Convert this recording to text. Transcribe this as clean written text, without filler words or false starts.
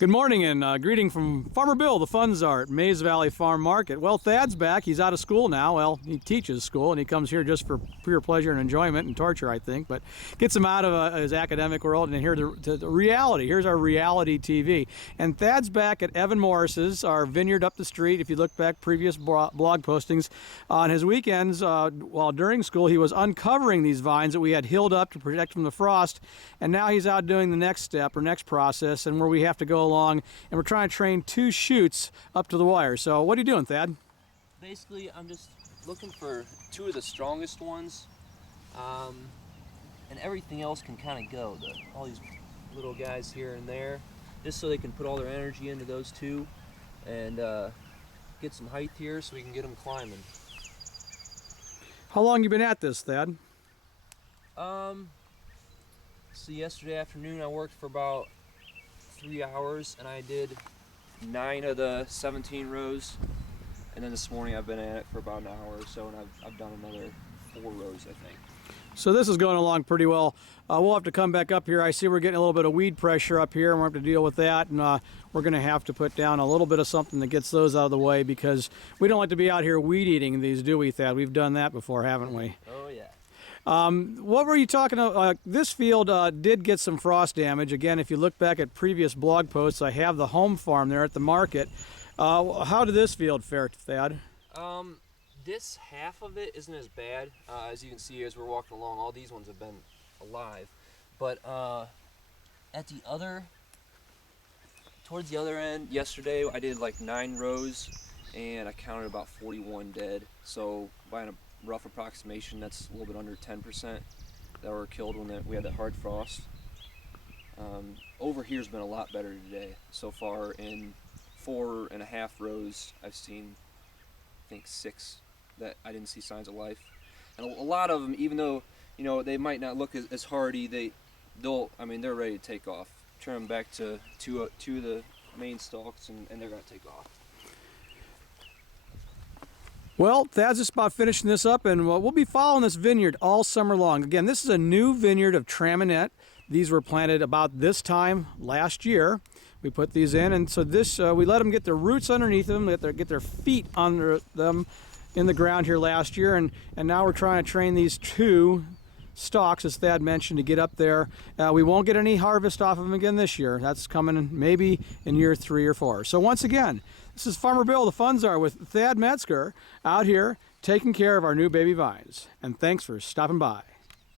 Good morning and greeting from Farmer Bill, the Fun Czar at Mays Valley Farm Market. Well, Thad's back. He's out of school now. Well, he teaches school and he comes here just for pure pleasure and enjoyment and torture, I think, but gets him out of his academic world and here to the reality. Here's our reality TV. And Thad's back at Evan Morris's, our vineyard up the street. If you look back previous blog postings, on his weekends while during school, he was uncovering these vines that we had hilled up to protect from the frost. And now he's out doing the next step or next process, and where we have to go along, and we're trying to train 2 shoots up to the wire. So what are you doing, Thad? Basically, I'm just looking for 2 of the strongest ones, and everything else can kind of go. All these little guys here and there, just so they can put all their energy into those 2 and get some height here so we can get them climbing. How long you been at this, Thad? So yesterday afternoon I worked for about 3 hours and I did 9 of the 17 rows, and then this morning I've been at it for about an hour or so, and I've done another 4 rows, I think. So this is going along pretty well. We'll have to come back up here. I see we're getting a little bit of weed pressure up here, and we'll have to deal with that, and we're going to have to put down a little bit of something that gets those out of the way, because we don't like to be out here weed eating these, do we, Thad? We've done that before, haven't we? Oh yeah. What were you talking about? This field did get some frost damage. Again, if you look back at previous blog posts, I have the home farm there at the market. How did this field fare, Thad? This half of it isn't as bad. As you can see as we're walking along, all these ones have been alive. But at the other, towards the other end, yesterday I did like 9 rows and I counted about 41 dead. So by a rough approximation, that's a little bit under 10% that were killed when we had that hard frost. Over here's been a lot better today. So far in 4.5 rows, I've seen, I think, 6 that I didn't see signs of life. And a lot of them, even though, you know, they might not look as hardy, they're ready to take off. Turn them back to two of the main stalks, and they're going to take off. Well, Thad's just about finishing this up, and we'll be following this vineyard all summer long. Again, this is a new vineyard of Traminette. These were planted about this time last year. We put these in, and so this we let them get their roots underneath them, get their feet under them in the ground here last year, and now we're trying to train these 2 stalks, as Thad mentioned, to get up there. We won't get any harvest off of them again this year. That's coming maybe in year 3 or 4. So once again, this is Farmer Bill, the Fun Czar, with Thad Metzger out here taking care of our new baby vines. And thanks for stopping by.